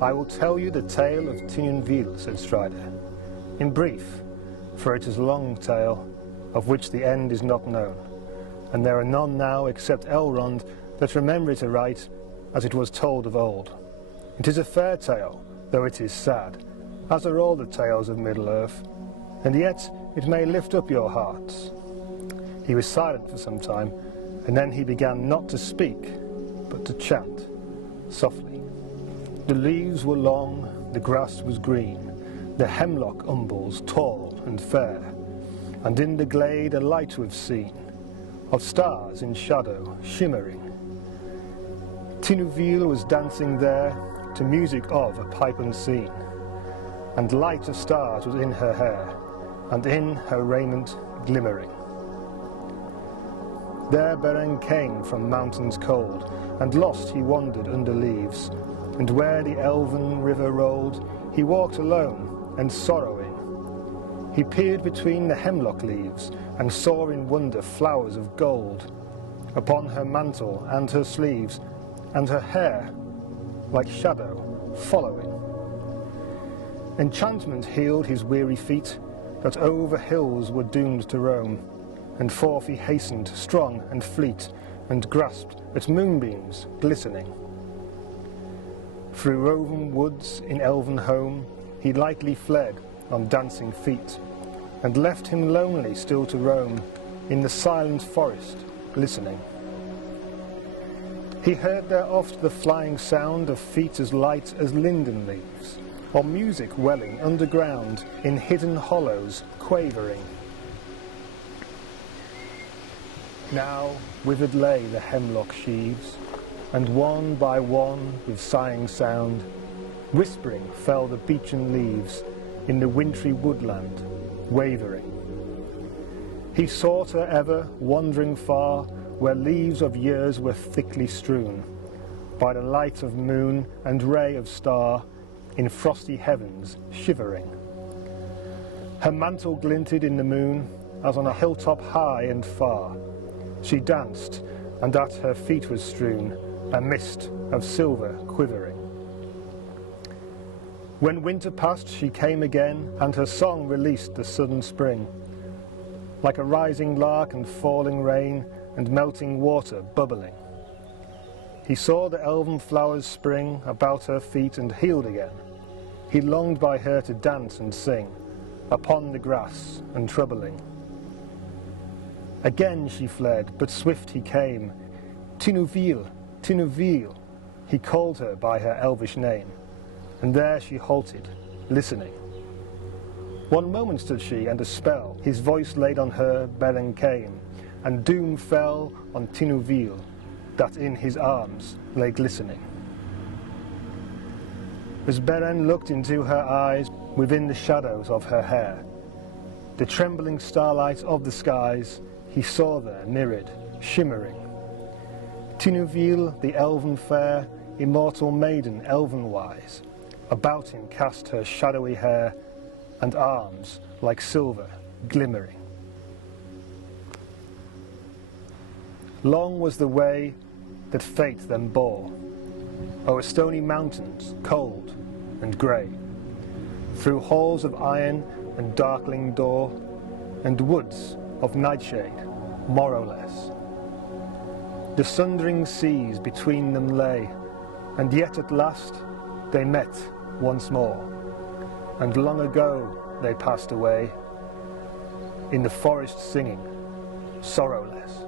I will tell you the tale of Tinunville, said Strider, in brief, for it is a long tale, of which the end is not known, and there are none now except Elrond that remember it aright as it was told of old. It is a fair tale, though it is sad, as are all the tales of Middle-earth, and yet it may lift up your hearts. He was silent for some time, and then he began not to speak, but to chant, softly. The leaves were long, the grass was green, the hemlock umbels tall and fair, and in the glade a light was seen, of stars in shadow shimmering. Tinunville was dancing there, to music of a pipe unseen, and light of stars was in her hair, and in her raiment glimmering. There Beren came from mountains cold, and lost he wandered under leaves, and where the elven river rolled, he walked alone and sorrowing. He peered between the hemlock leaves, and saw in wonder flowers of gold, upon her mantle and her sleeves, and her hair, like shadow, following. Enchantment healed his weary feet, that over hills were doomed to roam, and forth he hastened, strong and fleet, and grasped at moonbeams glistening. Through woven woods in elven home, he lightly fled on dancing feet, and left him lonely still to roam, in the silent forest listening. He heard there oft the flying sound of feet as light as linden leaves, or music welling underground in hidden hollows quavering. Now withered lay the hemlock sheaves, and one by one with sighing sound, whispering fell the beechen leaves in the wintry woodland, wavering. He sought her ever, wandering far, where leaves of years were thickly strewn, by the light of moon and ray of star, in frosty heavens shivering. Her mantle glinted in the moon, as on a hilltop high and far. She danced, and at her feet was strewn a mist of silver quivering. When winter passed, she came again, and her song released the sudden spring, like a rising lark and falling rain, and melting water bubbling. He saw the elven flowers spring about her feet and healed again. He longed by her to dance and sing, upon the grass and troubling. Again she fled, but swift he came. Tinunville, Tinunville, he called her by her elvish name, and there she halted, listening. One moment stood she, and a spell his voice laid on her Beren came, and doom fell on Tinunville, that in his arms lay glistening. As Beren looked into her eyes, within the shadows of her hair, the trembling starlight of the skies, he saw there mirrored, shimmering. Tinunville, the elven fair, immortal maiden elven-wise, about him cast her shadowy hair, and arms like silver glimmering. Long was the way that fate them bore, o'er stony mountains cold and grey, through halls of iron and darkling door, and woods of nightshade, more or less. The sundering seas between them lay, and yet at last they met once more, and long ago they passed away, in the forest singing, sorrowless.